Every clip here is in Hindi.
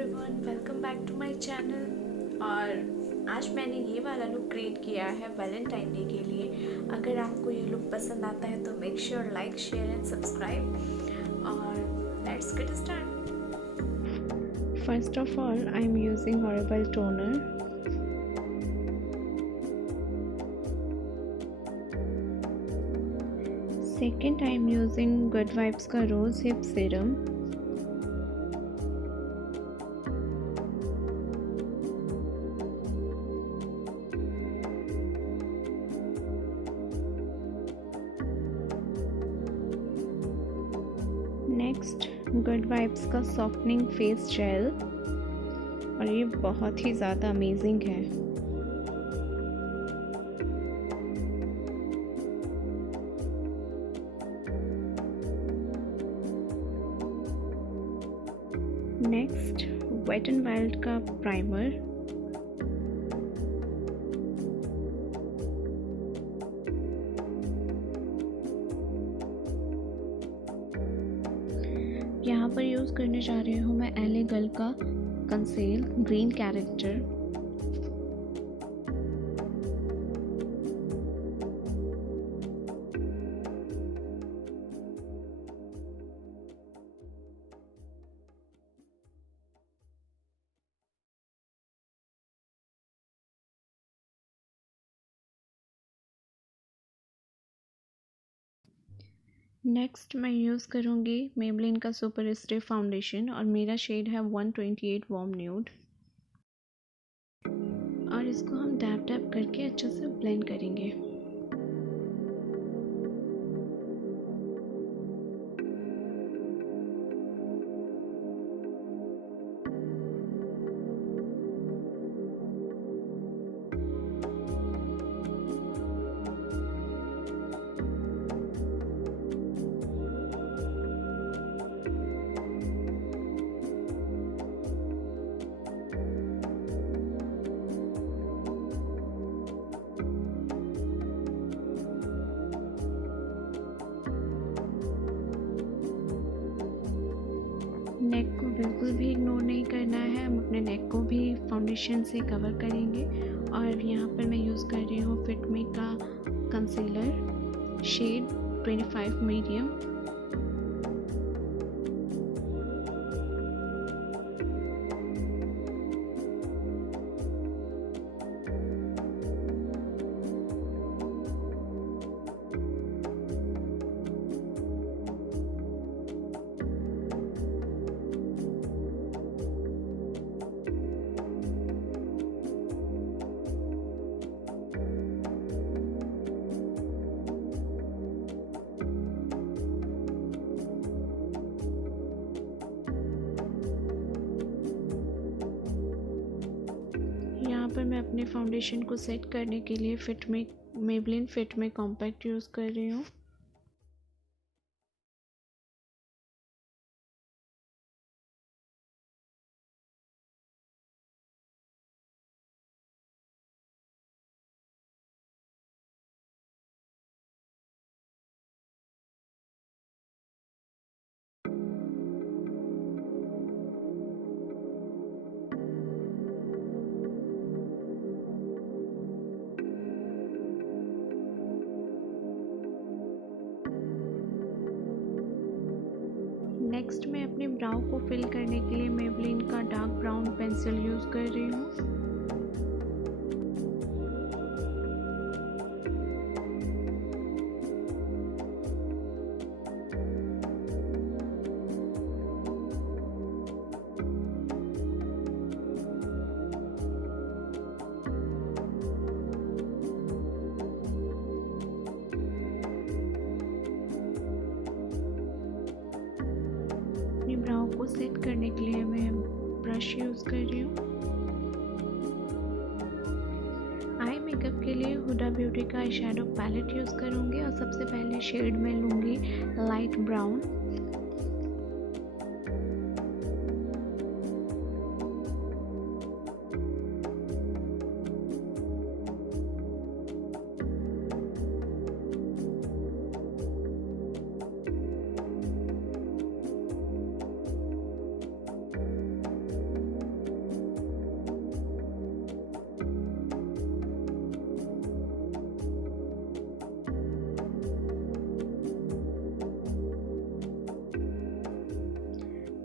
Everyone, welcome back to my channel. और आज मैंने ये वाला लुक क्रिएट किया है वैलेंटाइन डे के लिए। अगर आपको ये लुक पसंद आता है तो make sure like share and subscribe और let's get start. First of all, I am using horrible toner. Second, I am using Good Vibes का Rose Hip Serum. Next good vibes का सॉफ्टनिंग फेस जेल, और ये बहुत ही ज़्यादा अमेजिंग है। नेक्स्ट वेट एंड वाइल्ड का प्राइमर। यहाँ पर यूज़ करने जा रही हूँ मैं एले गर्ल का कंसील ग्रीन कैरेक्टर। नेक्स्ट मैं यूज़ करूँगी मेबलिन का सुपर स्टे फाउंडेशन, और मेरा शेड है 128 वार्म न्यूड। और इसको हम डैप डैप करके अच्छे से ब्लेंड करेंगे। नेक को बिल्कुल भी इग्नोर नहीं करना है, हम अपने नेक को भी फाउंडेशन से कवर करेंगे। और यहाँ पर मैं यूज़ कर रही हूँ फिट मी का कंसीलर शेड 25 मीडियम। यहाँ पर मैं अपने फाउंडेशन को सेट करने के लिए मेबलिन फिट में कॉम्पैक्ट यूज़ कर रही हूँ। नेक्स्ट मैं अपने ब्राउ को फिल करने के लिए मेबलिन का डार्क ब्राउन पेंसिल यूज़ कर रही हूँ। ब्राउ को सेट करने के लिए मैं ब्रश यूज़ कर रही हूँ। आई मेकअप के लिए हुडा ब्यूटी का आई शेडो पैलेट यूज़ करूँगी, और सबसे पहले शेड में लूँगी लाइट ब्राउन।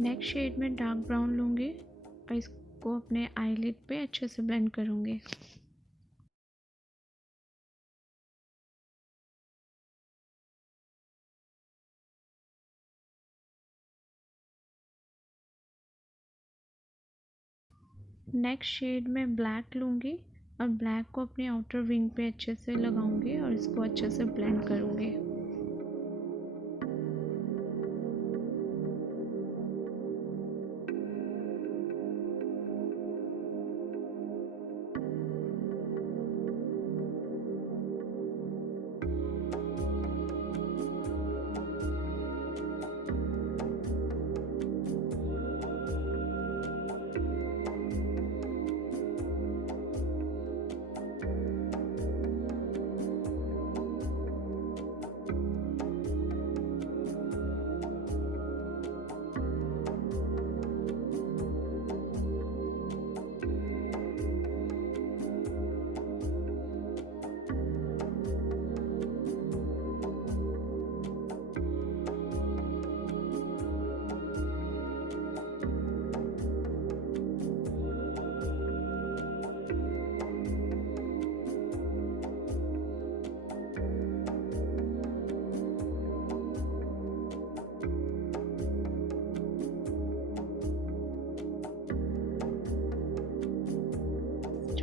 नेक्स्ट शेड में डार्क ब्राउन लूँगी और इसको अपने आईलिड पे अच्छे से ब्लेंड करूँगी। नेक्स्ट शेड में ब्लैक लूँगी और ब्लैक को अपने आउटर विंग पे अच्छे से लगाऊंगी और इसको अच्छे से ब्लेंड करूँगी।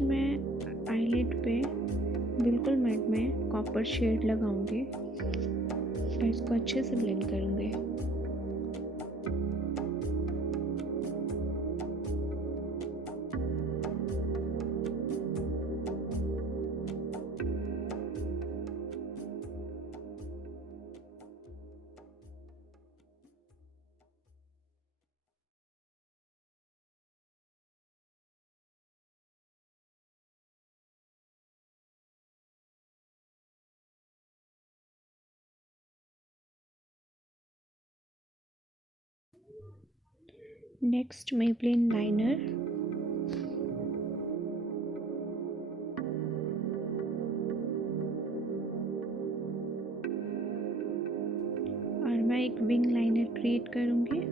मैं आईलिड पे बिल्कुल मैट में कॉपर शेड लगाऊंगी और इसको अच्छे से ब्लेंड करूंगी। नेक्स्ट मेबलिन लाइनर, और मैं एक विंग लाइनर क्रिएट करूंगी।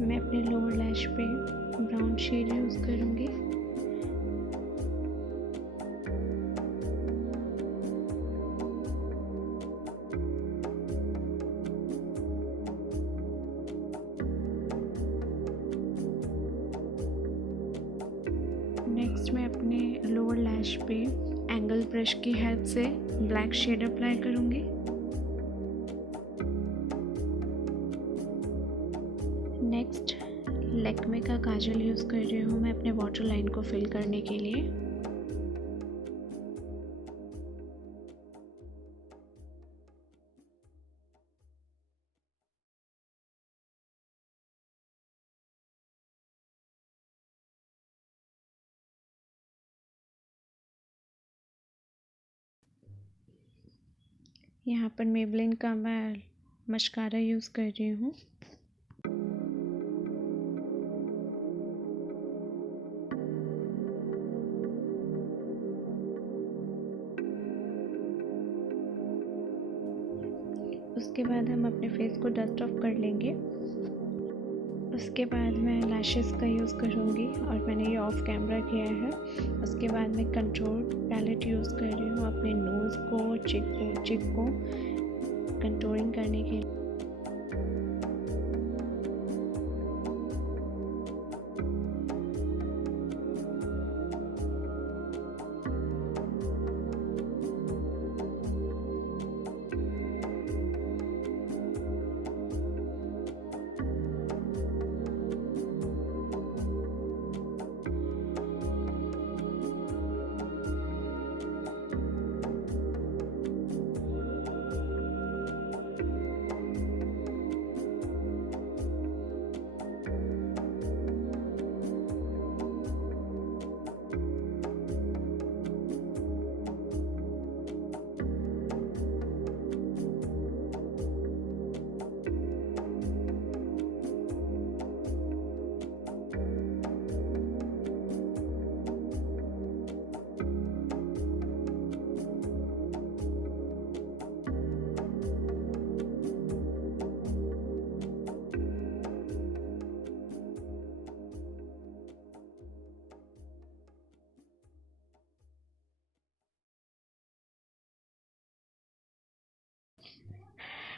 मैं अपने लोअर लैश पे ब्राउन शेड यूज़ करूँगी। नेक्स्ट मैं अपने लोअर लैश पे एंगल ब्रश की हेल्प से ब्लैक शेड अप्लाई करूँगी। नेक्स्ट लैक्मे का काजल यूज़ कर रही हूँ मैं अपने वाटर लाइन को फिल करने के लिए। यहाँ पर मेबलिन का मैं मस्कारा यूज़ कर रही हूँ। उसके बाद हम अपने फेस को डस्ट ऑफ कर लेंगे। उसके बाद मैं लैशेस का यूज़ करूँगी और मैंने ये ऑफ कैमरा किया है। उसके बाद मैं कंट्रोल पैलेट यूज़ कर रही हूँ अपने नोज़ को, चिक को कंटूरिंग करने के लिए।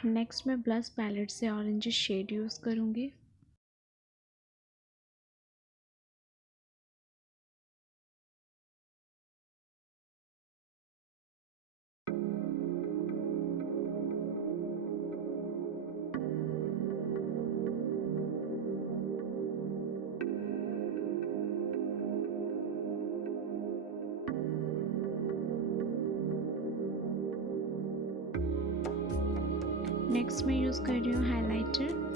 नेक्स्ट मैं ब्लश पैलेट से ऑरेंज शेड यूज़ करूँगी। नेक्स्ट मैं यूज़ कर रही हूँ हाइलाइटर।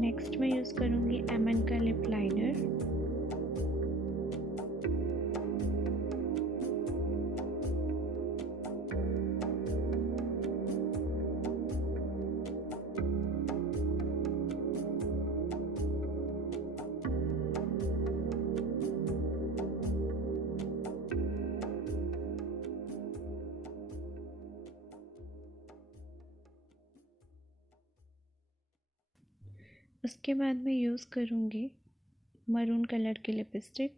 नेक्स्ट मैं यूज़ करूँगी एमएन का लिप लाइनर। उसके बाद मैं यूज़ करूँगी मरून कलर की लिपस्टिक।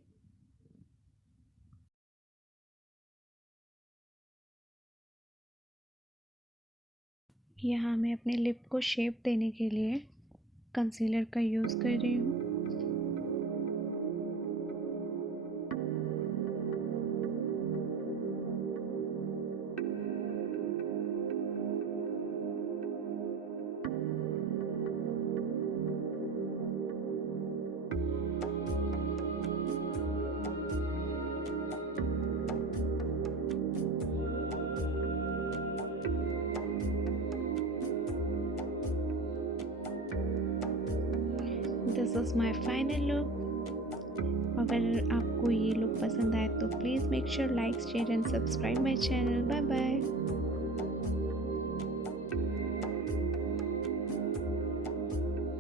यहाँ मैं अपने लिप को शेप देने के लिए कंसीलर का यूज़ कर रही हूँ। This is my final look. अगर आपको ये लुक पसंद आए तो please make sure like share and subscribe my channel. Bye bye.